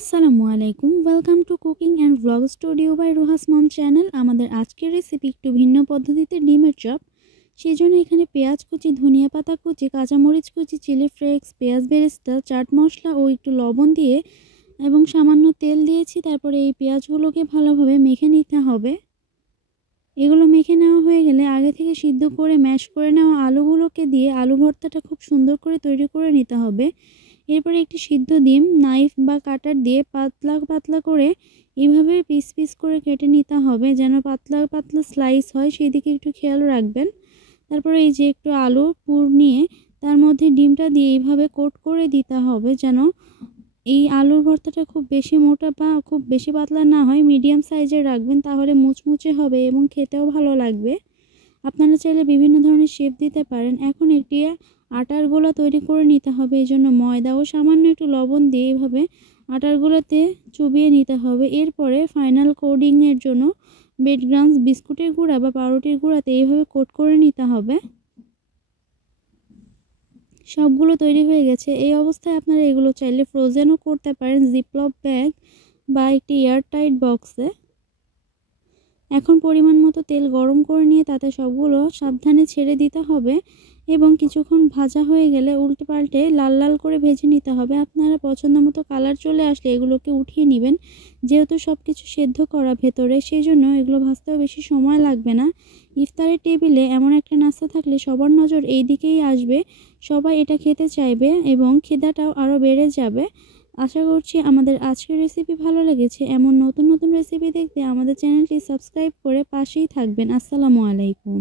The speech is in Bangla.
আসসালামু আলাইকুম, welcome to cooking and blog studio by Ruhas mom channel. আমাদের আজকের রেসিপি একটু ভিন্ন পদ্ধতিতে ডিমের চপ। সেই জন্য এখানে পেঁয়াজ কুচি, ধনিয়া পাতা কুচি, কাঁচামরিচ কুচি, চিলি ফ্লেক্স, পেঁয়াজ বেরেস্তা, চাট মশলা ও একটু লবণ দিয়ে এবং সামান্য তেল দিয়েছি। তারপরে এই পেঁয়াজগুলোকে ভালোভাবে মেখে নিতে হবে। এগুলো মেখে নেওয়া হয়ে গেলে আগে থেকে সিদ্ধ করে ম্যাশ করে নেওয়া আলুগুলোকে দিয়ে আলু ভর্তাটা খুব সুন্দর করে তৈরি করে নিতে হবে। এরপরে একটি সিদ্ধ ডিম নাইফ বা কাটার দিয়ে পাতলা পাতলা করে এইভাবে পিস পিস করে কেটে নিতে হবে, যেন পাতলা পাতলা স্লাইস হয় সেই দিকে একটু খেয়াল রাখবেন। তারপরে এই যে একটু আলু পুর নিয়ে তার মধ্যে ডিমটা দিয়ে এইভাবে কোট করে দিতে হবে, যেন এই আলুর ভর্তাটা খুব বেশি মোটা বা খুব বেশি পাতলা না হয়, মিডিয়াম সাইজের রাখবেন, তাহলে মুচমুচে হবে এবং খেতেও ভালো লাগবে। আপনারা চাইলে বিভিন্ন ধরনের শেপ দিতে পারেন। এখন একটি আটার গোলা তৈরি করে নিতে হবে। এই জন্য ময়দা ও সামান্য একটু লবণ দিয়ে এইভাবে আটার গোলাতে চুবিয়ে নিতে হবে। এরপরে ফাইনাল কোডিংয়ের জন্য ব্রেড ক্রাম্বস, বিস্কুটের গুঁড়া বা পাউরুটির গুঁড়াতে এইভাবে কোট করে নিতে হবে। সবগুলো তৈরি হয়ে গেছে। এই অবস্থায় আপনারা এগুলো চাইলে ফ্রোজেনও করতে পারেন জিপলক ব্যাগ বা একটি এয়ারটাইট বক্সে। এখন পরিমাণ মতো তেল গরম করে নিয়ে তাতে সবগুলো সাবধানে ছেড়ে দিতে হবে এবং কিছুক্ষণ ভাজা হয়ে গেলে উল্টে পাল্টে লাল লাল করে ভেজে নিতে হবে। আপনারা পছন্দ মতো কালার চলে আসলে এগুলোকে উঠিয়ে নেবেন। যেহেতু সব কিছু সেদ্ধ করা ভেতরে, সেই জন্য এগুলো ভাজতেও বেশি সময় লাগবে না। ইফতারের টেবিলে এমন একটা নাস্তা থাকলে সবার নজর এই দিকেই আসবে, সবাই এটা খেতে চাইবে এবং খিদাটাও আরও বেড়ে যাবে। আশা করছি আমাদের আজকের রেসিপি ভালো লেগেছে। এমন নতুন নতুন রেসিপি দেখতে আমাদের চ্যানেলটি সাবস্ক্রাইব করে পাশেই থাকবেন। আসসালামু আলাইকুম।